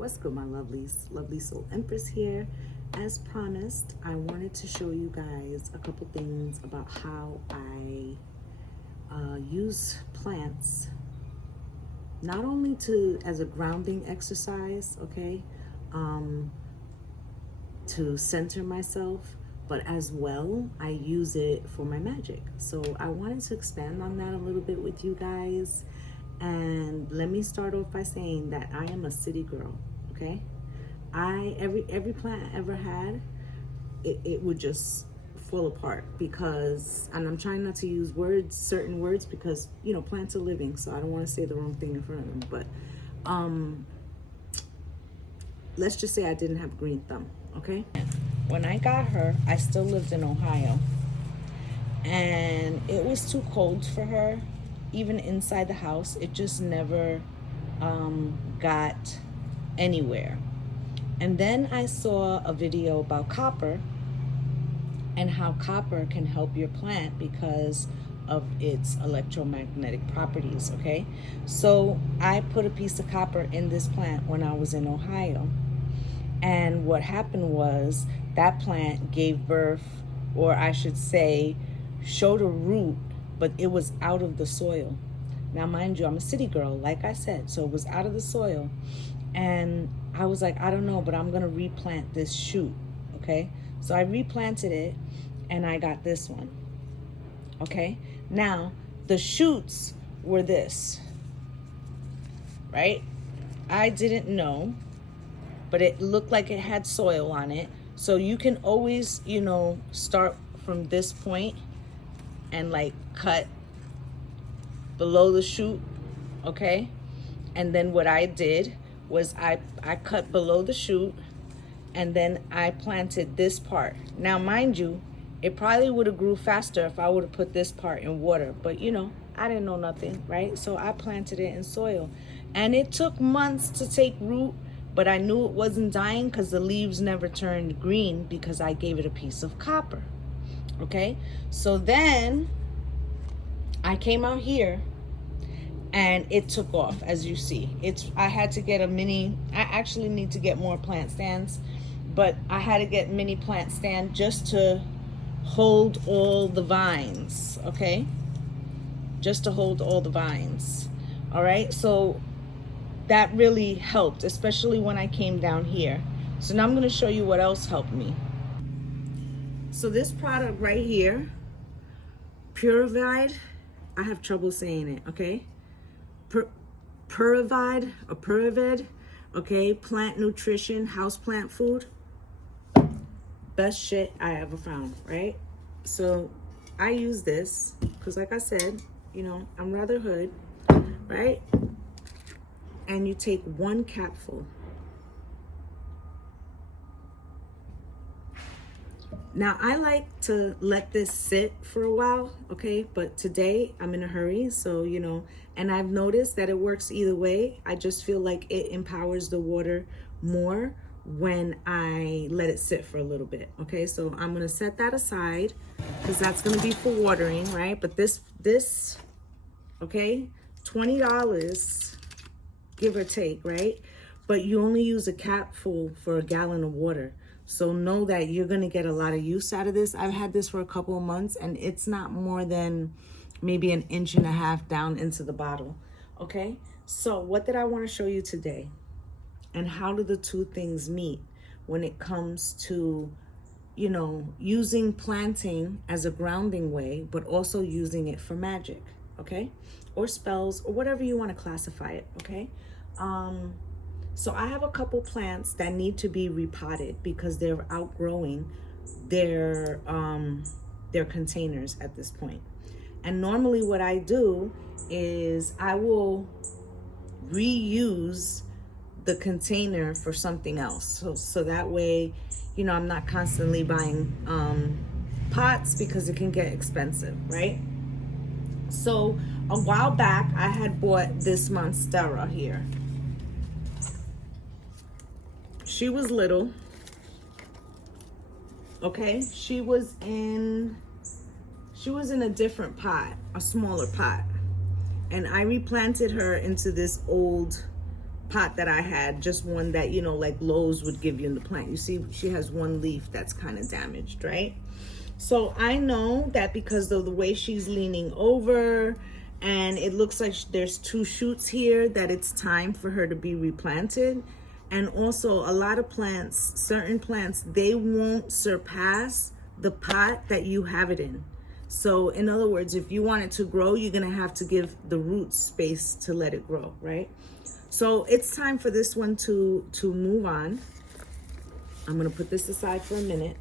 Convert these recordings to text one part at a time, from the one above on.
What's good, my lovelies? Lovely Soul Empress here. As promised, I wanted to show you guys a couple things about how I use plants, not only as a grounding exercise, okay, to center myself, but as well, I use it for my magic. So I wanted to expand on that a little bit with you guys. And let me start off by saying that I am a city girl, okay? Every plant I ever had, it would just fall apart because, and I'm trying not to use certain words because, you know, plants are living, so I don't want to say the wrong thing in front of them. But let's just say I didn't have green thumb, okay? When I got her, I still lived in Ohio, and it was too cold for her. Even inside the house, it just never got anywhere. And then I saw a video about copper and how copper can help your plant because of its electromagnetic properties, okay? So I put a piece of copper in this plant when I was in Ohio. And what happened was that plant gave birth, or I should say, showed a root, but it was out of the soil. Now, mind you, I'm a city girl, like I said, so it was out of the soil. And I was like, I don't know, but I'm gonna replant this shoot, okay? So I replanted it, and I got this one, okay? Now, the shoots were this, right? I didn't know, but it looked like it had soil on it. So you can always, you know, start from this point and like cut below the shoot, okay? And then what I did was I cut below the shoot, and then I planted this part. Now, mind you, it probably would have grew faster if I would have put this part in water, but you know, I didn't know nothing, right? So I planted it in soil, and it took months to take root, but I knew it wasn't dying because the leaves never turned green because I gave it a piece of copper. Okay, so then I came out here and it took off, as you see. I had to get I actually need to get more plant stands, but I had to get mini plant stand just to hold all the vines, okay? Just to hold all the vines, all right? So that really helped, especially when I came down here. So now I'm gonna show you what else helped me. So this product right here, Purified, I have trouble saying it, okay? Purified, okay? Plant nutrition, house plant food. Best shit I ever found, right? So I use this because, like I said, you know, I'm rather hood, right? And you take one capful. Now, I like to let this sit for a while, okay? But today I'm in a hurry, so, you know, and I've noticed that it works either way. I just feel like it empowers the water more when I let it sit for a little bit, okay? So I'm gonna set that aside because that's gonna be for watering, right? But this, okay, $20, give or take, right? But you only use a capful for a gallon of water. So know that you're gonna get a lot of use out of this. I've had this for a couple of months and it's not more than maybe 1.5 inches down into the bottle, okay? So what did I wanna show you today? And how do the two things meet when it comes to, you know, using planting as a grounding way, but also using it for magic, okay? Or spells, or whatever you wanna classify it, okay? So I have a couple plants that need to be repotted because they're outgrowing their containers at this point. And normally what I do is I will reuse the container for something else. So that way, you know, I'm not constantly buying pots because it can get expensive, right? So a while back, I had bought this Monstera here. She was little, okay? She was in a different pot, a smaller pot. And I replanted her into this old pot that I had, just one that, you know, like Lowe's would give you in the plant. You see, she has one leaf that's kind of damaged, right? So I know that because of the way she's leaning over, and it looks like there's 2 shoots here, that it's time for her to be replanted. And also a lot of plants, certain plants, they won't surpass the pot that you have it in. So in other words, if you want it to grow, you're gonna have to give the roots space to let it grow, right? So it's time for this one to move on. I'm gonna put this aside for a minute.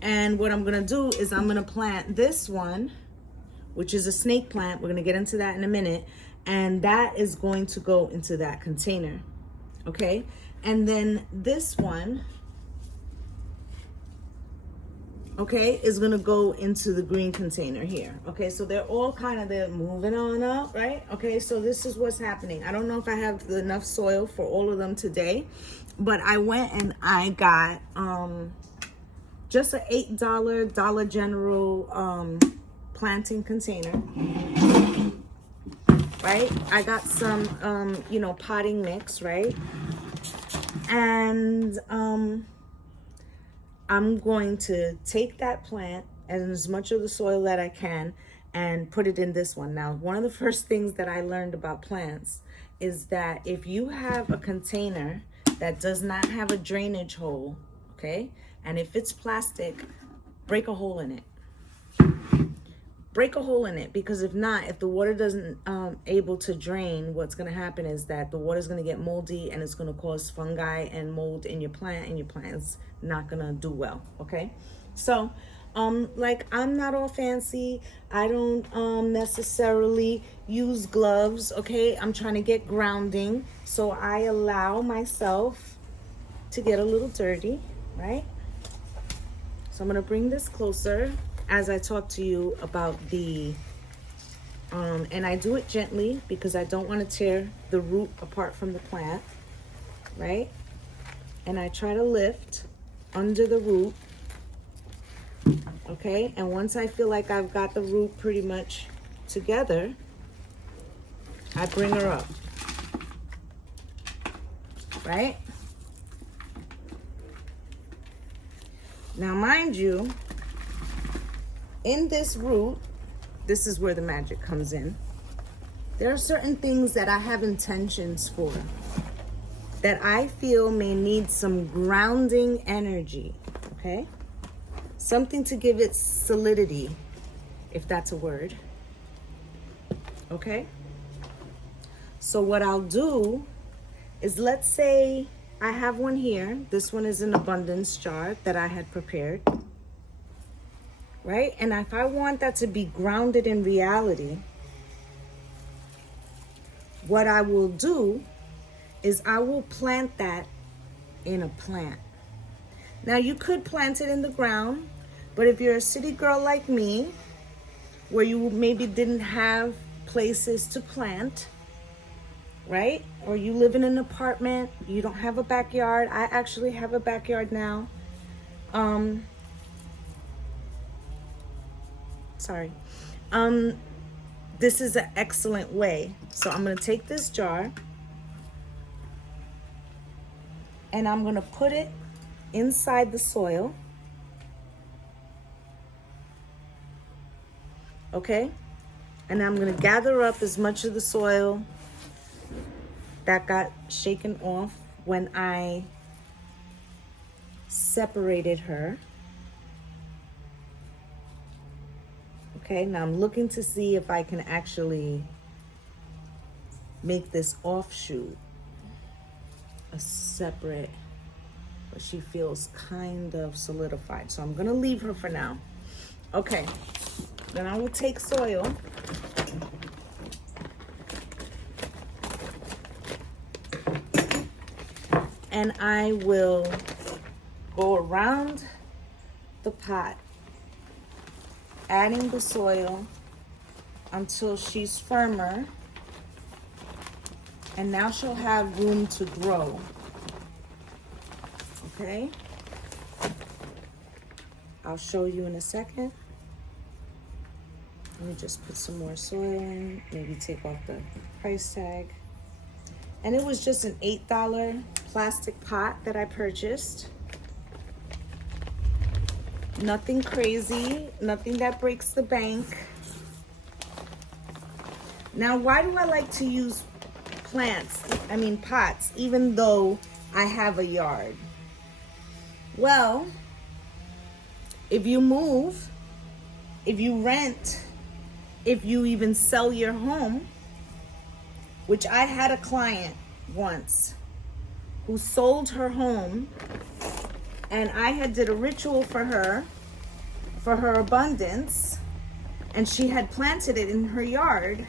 And what I'm gonna do is I'm gonna plant this one, which is a snake plant. We're gonna get into that in a minute. And that is going to go into that container, okay? And then this one, okay, is gonna go into the green container here. Okay, so they're all they're moving on up, right? Okay, so this is what's happening. I don't know if I have enough soil for all of them today, but I went and I got just a $8 Dollar General planting container, right? I got some you know, potting mix, right? And I'm going to take that plant and as much of the soil that I can and put it in this one. Now, one of the first things that I learned about plants is that if you have a container that does not have a drainage hole, okay, and if it's plastic, break a hole in it. Break a hole in it, because if not, if the water doesn't able to drain, what's going to happen is that the water is going to get moldy and it's going to cause fungi and mold in your plant, and your plant's not going to do well. Okay, so like, I'm not all fancy. I don't necessarily use gloves. Okay, I'm trying to get grounding, so I allow myself to get a little dirty, right? So I'm going to bring this closer as I talk to you about the, and I do it gently because I don't want to tear the root apart from the plant, right? And I try to lift under the root, okay? And once I feel like I've got the root pretty much together, I bring her up, right? Now, mind you, in this root, this is where the magic comes in. There are certain things that I have intentions for that I feel may need some grounding energy, okay? Something to give it solidity, if that's a word, okay? So what I'll do is, let's say I have one here. This one is an abundance jar that I had prepared, right? And if I want that to be grounded in reality, what I will do is I will plant that in a plant. Now, you could plant it in the ground, but if you're a city girl like me, where you maybe didn't have places to plant, right? Or you live in an apartment, you don't have a backyard. I actually have a backyard now. This is an excellent way. So I'm going to take this jar and I'm going to put it inside the soil. Okay? And I'm going to gather up as much of the soil that got shaken off when I separated her. Okay, now I'm looking to see if I can actually make this offshoot a separate, but she feels kind of solidified. So I'm gonna leave her for now. Okay, then I will take soil and I will go around the pot, adding the soil until she's firmer, and now she'll have room to grow. Okay, I'll show you in a second. Let me just put some more soil in, maybe take off the price tag. And it was just an $8 plastic pot that I purchased. Nothing crazy, nothing that breaks the bank. Now, why do I like to use pots, even though I have a yard? Well, if you move, if you rent, if you even sell your home, which I had a client once who sold her home, and I had did a ritual for her abundance, and she had planted it in her yard.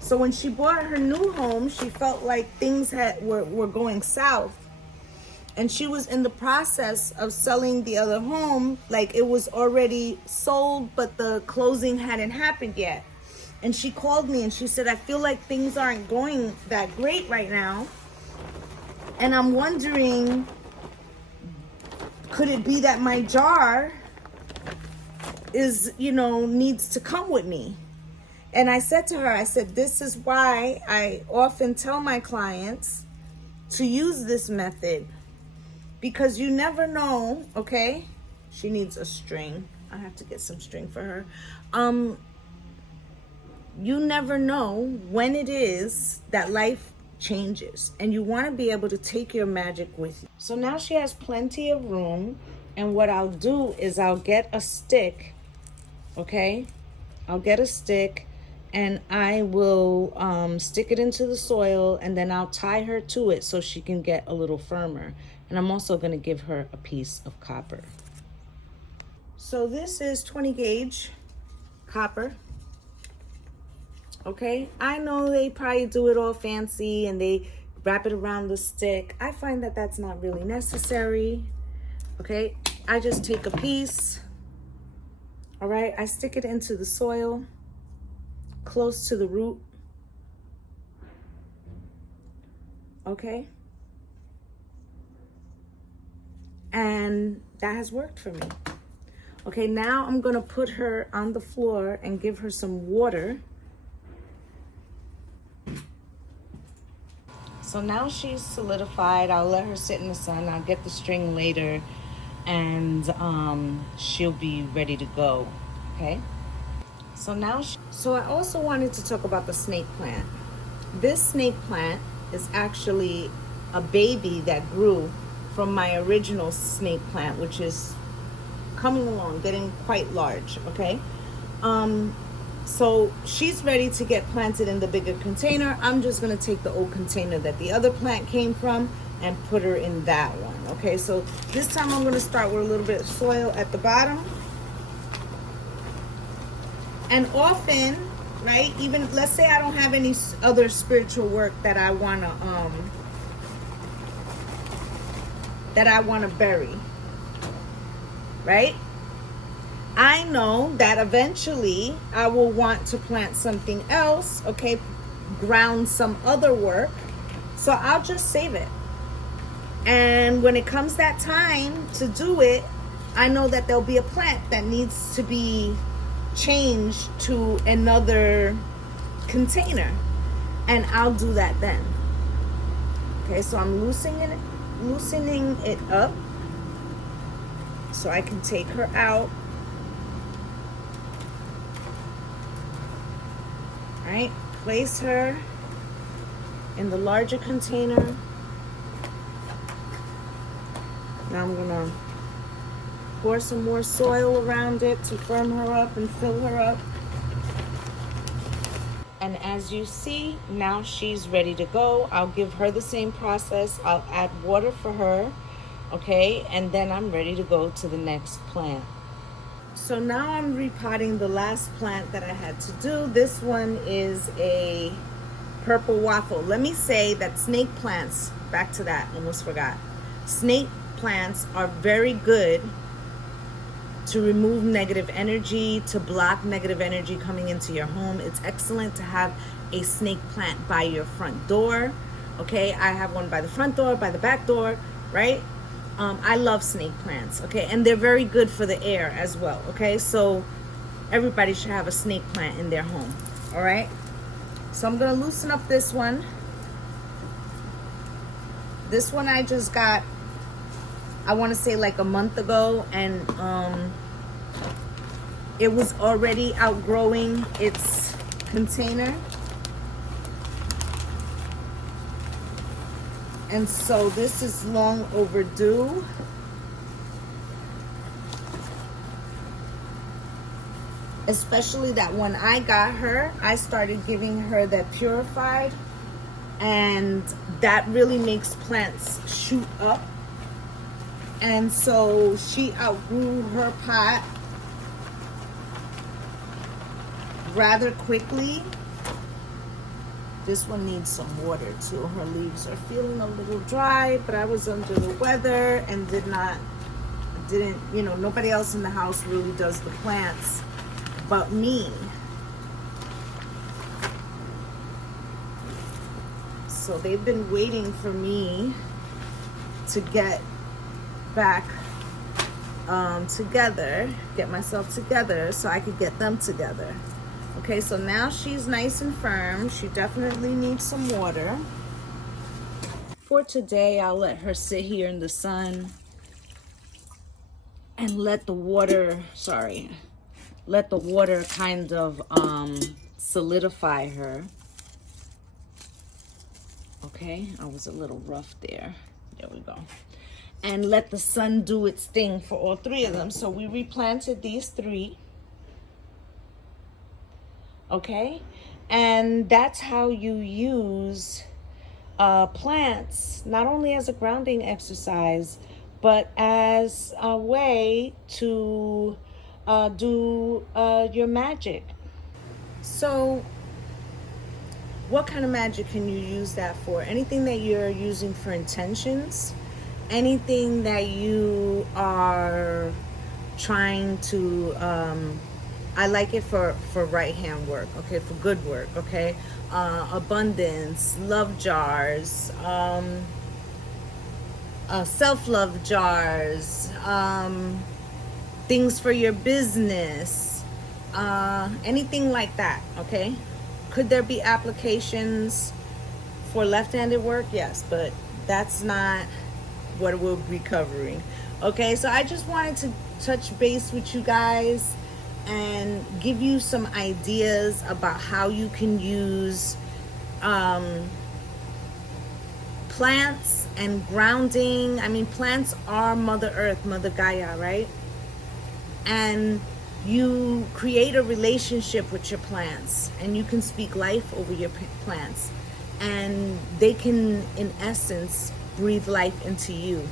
So when she bought her new home, she felt like things were going south. And she was in the process of selling the other home, like it was already sold, but the closing hadn't happened yet. And she called me and she said, I feel like things aren't going that great right now. And I'm wondering, could it be that my jar needs to come with me? And I said to her, I said, this is why I often tell my clients to use this method, because you never know, okay? She needs a string. I have to get some string for her. You never know when it is that life changes, and you want to be able to take your magic with you. So now she has plenty of room, and what I'll do is I'll get a stick, okay? I'll get a stick and I will stick it into the soil, and then I'll tie her to it so she can get a little firmer. And I'm also going to give her a piece of copper. So this is 20 gauge copper. Okay, I know they probably do it all fancy and they wrap it around the stick. I find that that's not really necessary. Okay, I just take a piece. All right, I stick it into the soil close to the root. Okay, and that has worked for me. Okay, now I'm gonna put her on the floor and give her some water. So now she's solidified. I'll let her sit in the sun. I'll get the string later, and she'll be ready to go. Okay. So now, so I also wanted to talk about the snake plant. This snake plant is actually a baby that grew from my original snake plant, which is coming along, getting quite large. Okay. So she's ready to get planted in the bigger container. I'm just going to take the old container that the other plant came from and put her in that one. Okay, so this time I'm going to start with a little bit of soil at the bottom. And often, right, even let's say I don't have any other spiritual work that I want to bury, right? I know that eventually I will want to plant something else, okay, ground some other work. So I'll just save it. And when it comes that time to do it, I know that there'll be a plant that needs to be changed to another container, and I'll do that then. Okay, so I'm loosening it up so I can take her out. Right, place her in the larger container. Now I'm gonna pour some more soil around it to firm her up and fill her up. And as you see, now she's ready to go. I'll give her the same process. I'll add water for her, okay? And then I'm ready to go to the next plant. So now I'm repotting the last plant that I had to do. This one is a purple waffle. Let me say that snake plants, back to that, almost forgot. Snake plants are very good to remove negative energy, to block negative energy coming into your home. It's excellent to have a snake plant by your front door. Okay, I have one by the front door, by the back door, right? I love snake plants, okay? And they're very good for the air as well, okay? So everybody should have a snake plant in their home, all right? So I'm gonna loosen up this one. This one I just got, I want to say like a month ago, and it was already outgrowing its container. And so this is long overdue. Especially that when I got her, I started giving her that purified, and that really makes plants shoot up. And so she outgrew her pot rather quickly. This one needs some water too. Her leaves are feeling a little dry, but I was under the weather and didn't, you know, nobody else in the house really does the plants but me. So they've been waiting for me to get back together, get myself together so I could get them together. Okay, so now she's nice and firm. She definitely needs some water. For today, I'll let her sit here in the sun and let the water kind of solidify her. Okay, I was a little rough there. There we go. And let the sun do its thing for all three of them. So we replanted these three. Okay, and that's how you use plants, not only as a grounding exercise, but as a way to do your magic. So what kind of magic can you use that for? Anything that you're using for intentions, anything that you are trying to I like it for right hand work, okay, for good work, okay, abundance, love jars, self-love jars, things for your business, anything like that, okay. Could there be applications for left-handed work? Yes, but that's not what we'll be covering. Okay, so I just wanted to touch base with you guys and give you some ideas about how you can use plants and grounding. I mean, plants are Mother Earth, Mother Gaia, right? And you create a relationship with your plants, and you can speak life over your plants, and they can, in essence, breathe life into you.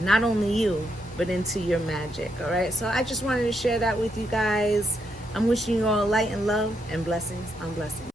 Not only you, but into your magic. All right, so I just wanted to share that with you guys. I'm wishing you all light and love and blessings on blessings.